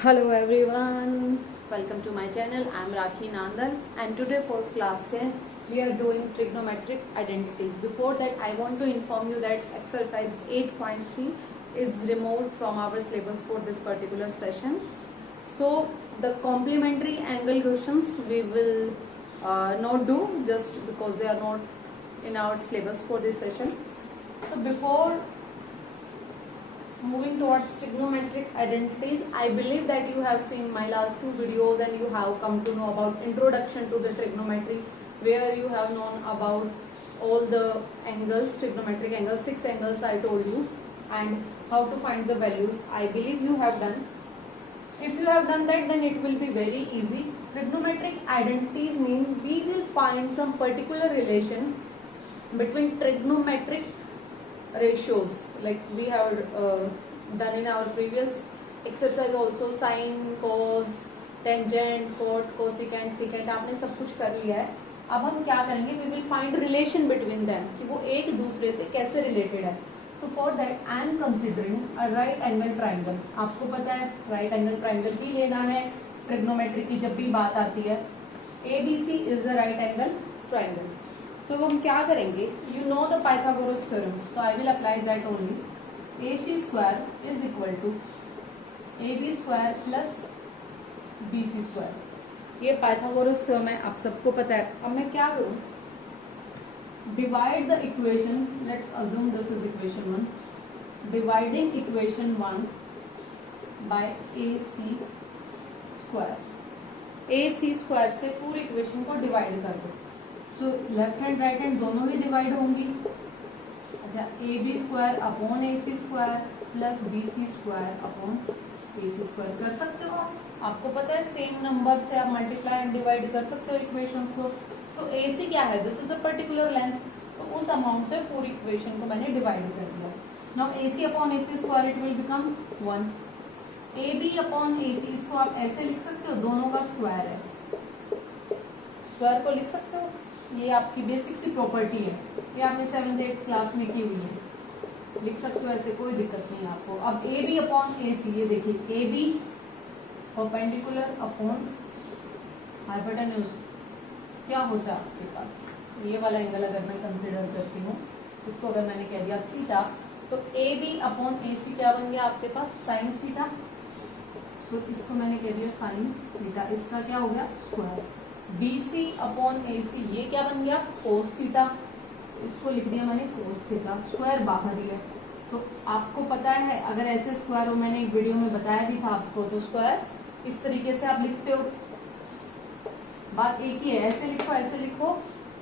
Hello everyone, welcome to my channel. I am Rakhi Nandan and today for class 10 we are doing trigonometric identities. Before that I want to inform you that exercise 8.3 is removed from our syllabus for this particular session. So the complementary angle questions we will not do just because they are not in our syllabus for this session. So before moving towards trigonometric identities, I believe that you have seen my last two videos and you have come to know about introduction to the trigonometry, where you have known about all the angles, trigonometric angles, 6 angles I told you, and how to find the values. I believe you have done. If you have done that, then it will be very easy. Trigonometric identities mean we will find some particular relation between trigonometric ratios, like we have done in our previous exercise also. Sin, cos, tangent, cot, cosecant, secant आपने सब कुछ कर लिया है. अब हम क्या करेंगे, we will find relation between them कि वो एक दूसरे से कैसे related है. So for that I am considering a right angle triangle. आपको पता है right angle triangle भी लेना है trigonometry की जब भी बात आती है. ABC is the right angle triangle. So हम क्या करेंगे, you know the Pythagoras theorem, so I will apply that only. AC square is equal to AB square plus BC square. ये Pythagoras theorem है, आप सबको पता है. अब मैं क्या करूँ, divide the equation, let's assume this is equation 1, dividing equation 1 by AC square. AC square से पूरी इक्वेशन को डिवाइड कर दो. So left hand right hand दोनों ही डिवाइड होंगी. अच्छा, A B square upon A C square plus B C square upon A C square कर सकते हो आप. आपको पता है सेम नंबर से आप मल्टीप्लाई एंड डिवाइड कर सकते हो इक्वेशंस को. सो ए सी क्या है, this is a particular length, तो उस अमाउंट से पूरी इक्वेशन को मैंने डिवाइड कर दिया. Now A C upon A C square it will become 1. A B upon A C, इसको आप ऐसे लिख सकते हो, दोनों का स्क्वायर है, स्क्वायर को लिख सकते हो. ये आपकी बेसिक सी प्रॉपर्टी है, ये आपने 7th 8th क्लास में की हुई है, लिख सकते हो ऐसे, कोई दिक्कत नहीं है आपको. अब ए बी अपॉन ए सी, ये देखिए A B perpendicular upon hypotenuse क्या होता है आपके पास, ये वाला एंगल अगर मैं कंसिडर करती हूँ, इसको अगर मैंने कह दिया थीटा, तो ए बी अपॉन ए सी क्या बन गया आपके पास, साइन थीटा. तो इसको मैंने कह दिया साइन थीटा, इसका क्या हो गया, स्क्वायर. BC अपॉन AC ये क्या बन गया, कोस थीटा, इसको लिख दिया मैंने कोस थीटा, स्क्वायर बाहर ही है. तो आपको पता है अगर ऐसे स्क्वायर, मैंने एक वीडियो में बताया भी था आपको, तो स्क्वायर इस तरीके से आप लिखते हो, बात एक ही है, ऐसे लिखो ऐसे लिखो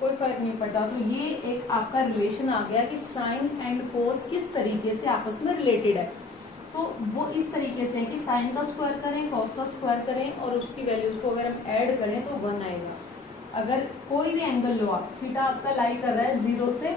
कोई फर्क नहीं पड़ता. तो ये एक आपका रिलेशन आ गया कि साइन एंड कोस किस तरीके से आपस में रिलेटेड है. तो वो इस तरीके से है कि साइन का स्क्वायर करें, कॉस का स्क्वायर करें और उसकी वैल्यूज को अगर हम ऐड करें तो 1 आएगा. अगर कोई भी एंगल लो आप, थीटा आपका लाई कर रहा है 0 से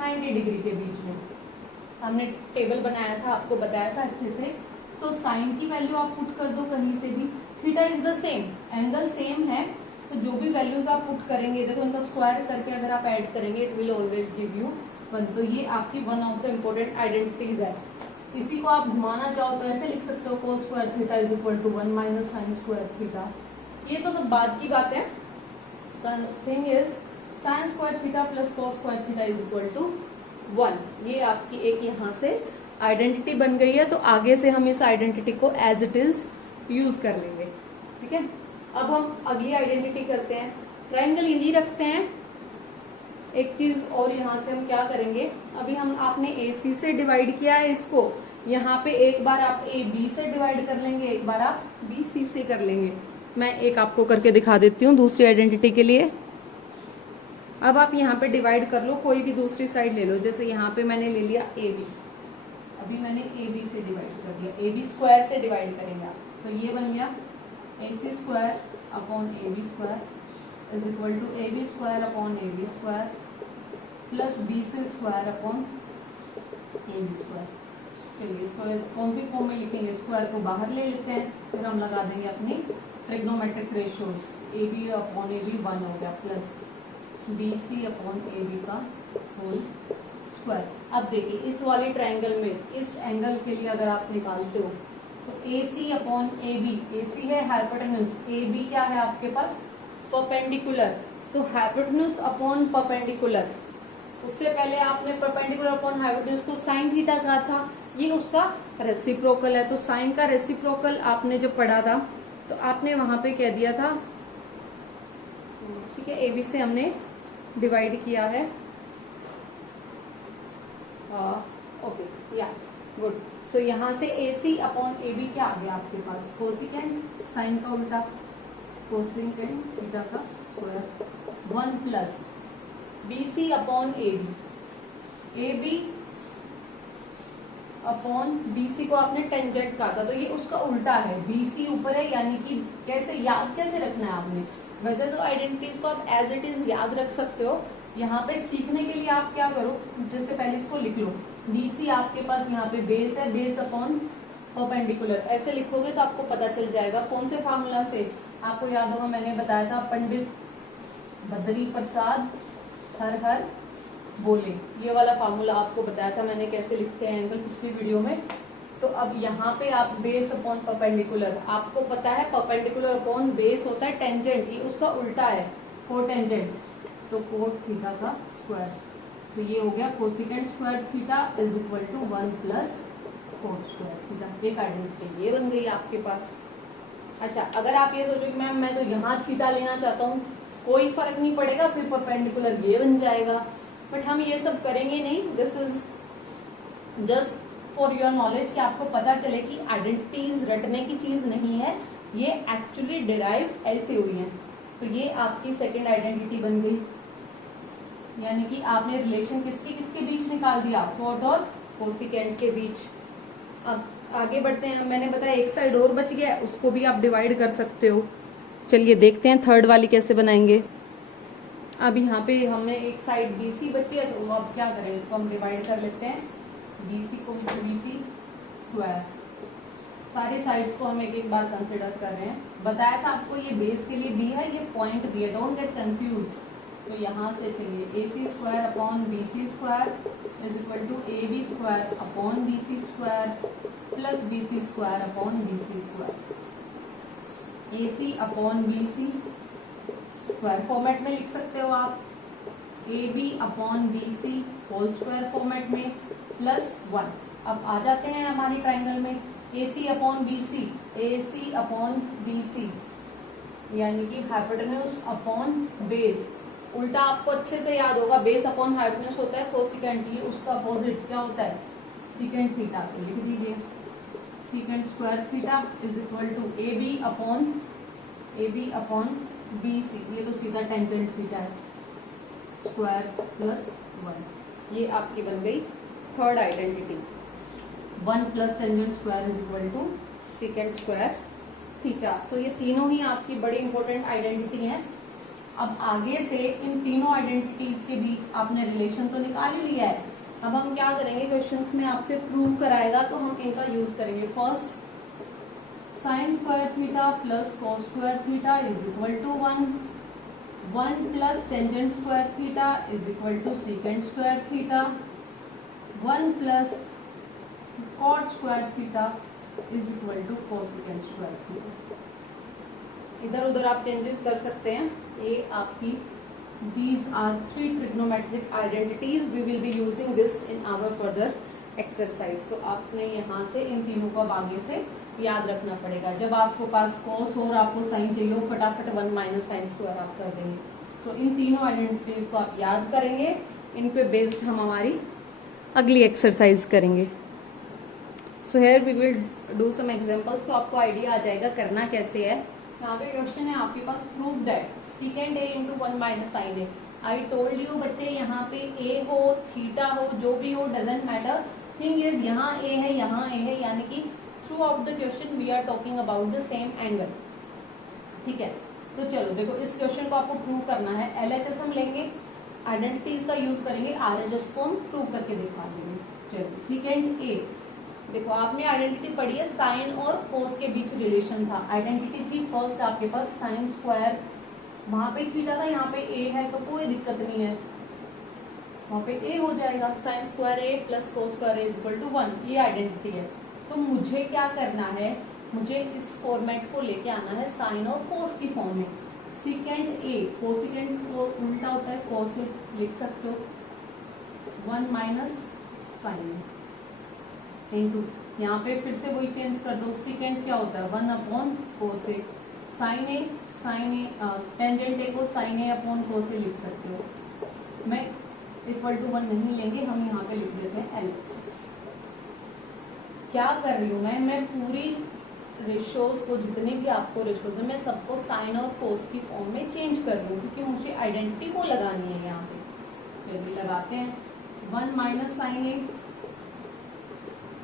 90 डिग्री के बीच में, हमने टेबल बनाया था, आपको बताया था अच्छे से. सो साइन की वैल्यू आप पुट कर दो कहीं से भी, theta is the same, angle same है, तो जो भी वैल्यूज आप पुट करेंगे, देखो उनका स्क्वायर करके अगर आप ऐड करेंगे it will always give you 1. तो ये आपकी one of the important identities है. इसी को आप घुमाना चाहो तो ऐसे लिख सकते हो, cos square theta is equal to 1 minus sine square theta. ये तो सब बाद की बात है. Thing is sine square theta plus cos square theta is equal to 1. ये आपकी एक यहाँ से आइडेंटिटी बन गई है, तो आगे से हम इस आइडेंटिटी को एज इट इज यूज कर लेंगे. ठीक है, अब हम अगली आइडेंटिटी करते हैं. ट्राइंगल यही रखते हैं. एक चीज और यहाँ से हम क्या करेंगे, अभी हम आपने ए सी से डिवाइड किया है इसको, यहाँ पे एक बार आप ए बी से डिवाइड कर लेंगे, एक बार आप बी सी से कर लेंगे. मैं एक आपको करके दिखा देती हूँ दूसरी आइडेंटिटी के लिए. अब आप यहाँ पे डिवाइड कर लो, कोई भी दूसरी साइड ले लो, जैसे यहाँ पे मैंने ले लिया ए बी, अभी मैंने ए बी से डिवाइड कर दिया, ए बी स्क्वायर से डिवाइड करेंगे आप, तो ये बन गया A C square upon A B square is equal to A B square upon A B square plus B C square upon A B square. चलिए इसको कौन सी फॉर्म में लिखेंगे, स्क्वायर को बाहर ले लेते हैं, फिर हम लगा देंगे अपनी trigonometric ratios. A B upon A B 1 हो गया plus B C upon A B का होल स्क्वायर. अब देखिए इस वाली ट्राइंगल में इस एंगल के लिए अगर आप निकालते हो तो AC अपॉन AB, AC है हाइपोटेन्यूज, AB क्या है आपके पास परपेंडिकुलर, तो हाइपोटेन्यूज अपॉन परपेंडिकुलर, उससे पहले आपने परपेंडिकुलर अपॉन हाइपोटेन्यूज को साइन थीटा कहा था, ये उसका रेसिप्रोकल है। तो साइन का रेसिप्रोकल आपने जब पढ़ा था तो आपने वहां पे कह दिया था, ठीक है, AB से हमने डिवाइड किया है, ओके या गुड। सो यहाँ से AC अपॉन AB क्या आ गया आपके पास, कोसिकेंट साइन का उल्टा, कोसिकेंट थीटा का square, 1 plus BC upon AB, AB upon BC को आपने टेंजेंट कहा था, तो ये उसका उल्टा है, BC ऊपर है, यानी कि कैसे याद कैसे रखना है आपने, वैसे तो आइडेंटिटीज को आप एज इट इज याद रख सकते हो, यहाँ पे सीखने के लिए आप क्या करो, जैसे पहले इसको लिख लो, BC आपके पास यहाँ पे बेस है, बेस अपॉन परपेंडिकुलर, ऐसे लिखोगे तो आपको पता चल जाएगा कौन से फार्मूला से, आपको याद होगा मैंने बताया था पंडित बद्री प्रसाद हर हर बोले, ये वाला फार्मूला आपको बताया था मैंने कैसे लिखते हैं एंगल पिछली वीडियो में। तो अब यहाँ पे आप बेस अपॉन परपेंडिकुलर, आपको पता है परपेंडिकुलर अपॉन बेस होता है टेंजेंट, ये उसका उल्टा है कोटेंजेंट, तो कोट थीटा का स्क्वायर, तो ये हो गया cosecant square theta is equal to 1 plus cot square theta, एक आइडेंटिटी ये बन गई आपके पास। अच्छा, अगर आप ये सोचो कि मैम मैं तो यहाँ थीटा लेना चाहता हूँ, कोई फर्क नहीं पड़ेगा, फिर परपेंडिकुलर ये बन जाएगा, बट हम ये सब करेंगे नहीं, this is just for your knowledge कि आपको पता चले कि आइडेंटिटीज रटने की चीज नहीं है, ये एक्चुअली डिराइव ऐसे हुई है। तो ये आपकी सेकेंड आइडेंटिटी बन गई, यानी कि आपने रिलेशन किसके किसके बीच निकाल दिया, कोट और कोसिकेंट के बीच। अब आगे बढ़ते हैं, मैंने बताया एक साइड और बच गया, उसको भी आप डिवाइड कर सकते हो। चलिए देखते हैं थर्ड वाली कैसे बनाएंगे। अब यहाँ पे हमें एक साइड BC बची है, तो अब क्या करें, इसको हम डिवाइड कर लेते हैं, BC को BC स्क्वायर, सारी साइड्स को हम एक एक बार कंसिडर कर रहे हैं। बताया था आपको ये बेस के लिए B है, ये पॉइंट B है, डोंट गेट कंफ्यूज। तो यहाँ से चलिए AC square upon BC square is equal to AB square upon BC square plus BC square upon BC square, AC upon BC square format में लिख सकते हो आप, AB upon BC whole square format में प्लस 1। अब आ जाते हैं हमारी ट्राइंगल में, AC upon BC, AC upon BC यानी कि हाइपोटेन्यूज अपॉन बेस, उल्टा आपको अच्छे से याद होगा, बेस अपॉन हाइपोटेन्यूज होता है कोसिकेंट, ये उसका अपोजिट क्या होता है सीकेंट थीटा, तो लिख दीजिए secant square theta is equal to AB upon BC, ये तो सीधा टेंजेंट थीटा है, स्क्वायर प्लस 1, ये आपकी बन गई third identity, 1 plus tangent square is equal to secant square theta. So ये तीनों ही आपकी बड़ी इंपॉर्टेंट आइडेंटिटी हैं। अब आगे से इन तीनों आइडेंटिटीज के बीच आपने रिलेशन तो निकाल ही लिया है, अब हम क्या करेंगे, क्वेश्चंस में आपसे प्रूव कराएगा तो हम इनका यूज करेंगे। First sine square theta plus cos square theta is equal to 1 plus tangent square theta is equal to secant square theta, 1 plus cot square theta is equal to cosecant square theta. इधर उधर आप changes कर सकते हैं, ये आपकी these are 3 trigonometric identities, we will be using this in our further exercise। तो आपने यहाँ से इन तीनों को अब आगे से याद रखना पड़ेगा, जब आपको पास cos और आपको साइन चाहिए हो, फटाफट 1 माइनस साइन स्क्वायर आप कर देंगे। तो इन तीनों आइडेंटिटीज को आप याद करेंगे, इन पे बेस्ड हम हमारी अगली एक्सरसाइज करेंगे। So here we will do some examples, तो आपको आइडिया आ जाएगा करना कैसे है। यहाँ पे क्वेश्चन है आपके पास, prove that secant A into 1 minus sine A। I told you बच्चे, यहाँ पे A हो थीटा हो जो भी हो डजेंट मैटर, थिंग इज यहाँ A है यहाँ A है, यानी कि throughout the question we are talking about the same angle, ठीक है। तो चलो देखो, इस क्वेश्चन को आपको प्रूव करना है, LHS हम लेंगे, आइडेंटिटीज का यूज करेंगे, RHS को हम प्रूव करके दिखा देंगे। चलो सीकेंड A, देखो आपने आइडेंटिटी पढ़ी है, साइन और कोस के बीच रिलेशन था, आइडेंटिटी थी फर्स्ट आपके पास साइन स्क्वायर, वहां पे थीटा था, यहाँ पे A है, तो कोई दिक्कत नहीं है, वहां पे A हो जाएगा, sine square A plus cos square A equal to 1, ये आइडेंटिटी है। तो मुझे क्या करना है, मुझे इस फॉर्मेट को लेके आना है साइन और कोस की फॉर्म में। सीकेंट ए, कोसिकेंट को उल्टा होता है कोस, लिख सकते हो 1 माइनस साइन इंटू, यहाँ पे फिर से वही चेंज कर दो, सीकेंट क्या होता है 1 upon cos A, sine A tangent A को साइन ए अपॉन कोस ए लिख सकते हो। मैं इक्वल टू 1 नहीं लेंगे, हम यहाँ पे लिख देते हैं LHS। क्या कर रही हूँ मैं पूरी रेशोज को, जितने भी आपको रेशोज है, मैं सबको साइन और कोस की फॉर्म में चेंज कर रही हूँ, क्योंकि मुझे आइडेंटिटी को लगानी है यहाँ पे। चलिए लगाते हैं, 1 माइनस साइन ए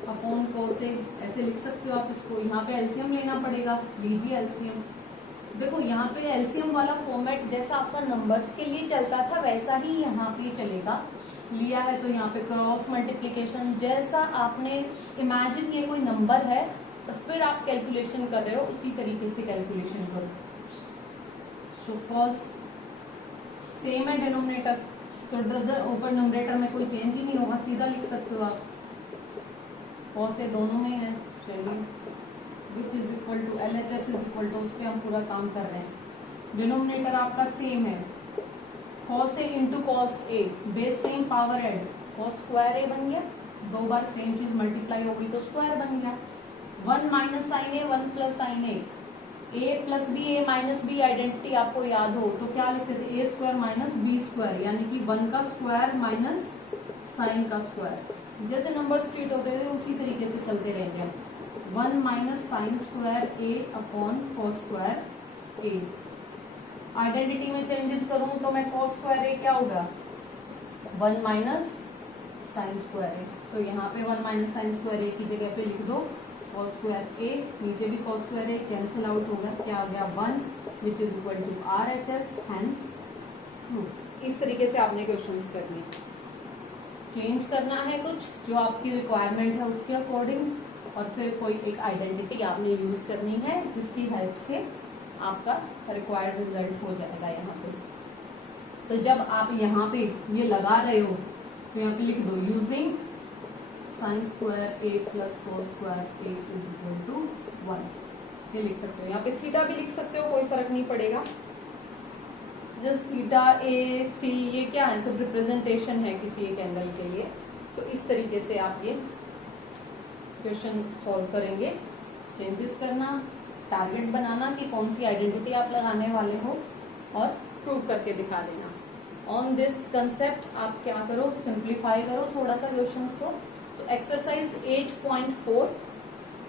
अपॉन कोस ए, ऐसे लिख सकते हो आप इसको। यहाँ पे एलसीएम लेना पड़ेगा, लीजिए एलसीएम। देखो यहाँ पे एलसीएम वाला फॉर्मेट जैसा आपका नंबर्स के लिए चलता था वैसा ही यहाँ पे चलेगा। लिया है तो यहाँ पे क्रॉस मल्टीप्लिकेशन, जैसा आपने इमेजिन किया कोई नंबर है और फिर आप कैलकुलेशन कर रहे हो, उसी तरीके से कैलकुलेशन करो। तो कॉस सेम है डिनोमिनेटर, सो डजर ऊपर नंबरेटर में कोई चेंज ही नहीं होगा, सीधा लिख सकते हो आप। कॉस ए दोनों में है, चलिए which is equal to LHS is equal to, उस पर हम पूरा काम कर रहे हैं। डिनोमिनेटर आपका सेम है, cos A into cos A, base same power add, cos square A बन गया, 2 बार सेम चीज मल्टीप्लाई हो गई तो स्क्वायर बन गया। 1 माइनस साइन ए 1 प्लस साइन ए प्लस बी, ए माइनस बी आइडेंटिटी आपको याद हो तो क्या लिखते थे, ए स्क्वायर माइनस बी स्क्वायर, यानी कि 1 का स्क्वायर माइनस साइन का स्क्वायर। जैसे नंबर ट्रीट होते थे उसी तरीके से चलते रहेंगे हम। 1 माइनस साइन स्क्वायर ए अपॉन कॉस स्क्वायर ए। आइडेंटिटी में चेंजेस करूं तो मैं कॉस स्क्वायर ए क्या होगा 1 माइनस साइन स्क्वायर ए, तो यहाँ पे 1 माइनस साइन स्क्वायर ए की जगह पे लिख दो कॉस स्क्वायर ए, नीचे भी cos square A cancel out होगा, क्या हो गया 1 which is equal to RHS, hence proof. इस तरीके से आपने क्वेश्चंस करने, चेंज करना है कुछ जो आपकी रिक्वायरमेंट है उसके अकॉर्डिंग, और फिर कोई एक आइडेंटिटी आपने यूज करनी है जिसकी हेल्प से आपका रिक्वायर्ड रिजल्ट हो जाएगा यहाँ पे। तो जब आप यहाँ पे ये लगा रहे हो तो यहाँ पे लिख दो using sine square A plus cos square A is equal to 1, ये लिख सकते हो। यहाँ पे थीटा भी लिख सकते हो, कोई फर्क नहीं पड़ेगा। जस्ट थीटा ए सी ये क्या है, सब रिप्रेजेंटेशन है किसी एक एंगल के लिए। तो इस तरीके से आप ये क्वेश्चन सॉल्व करेंगे। चेंजेस करना, टारगेट बनाना कि कौन सी आइडेंटिटी आप लगाने वाले हो, और प्रूव करके दिखा देना। ऑन दिस कंसेप्ट आप क्या करो, सिंप्लीफाई करो थोड़ा सा क्वेश्चंस को। सो एक्सरसाइज 8.4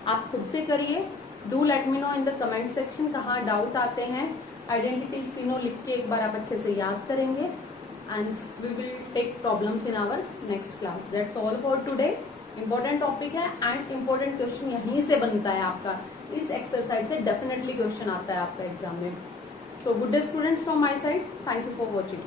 आप खुद से करिए। Do let me know in the comment section कहाँ डाउट आते हैं। आइडेंटिटीज तीनों लिख के एक बार आप अच्छे से याद करेंगे, and we will take problems in our next class. That's all for today. Important topic है एंड इंपॉर्टेंट क्वेश्चन यहीं से बनता है आपका। इस एक्सरसाइज से डेफिनेटली क्वेश्चन आता है आपका एग्जाम में। So good day students from my side, thank you for watching.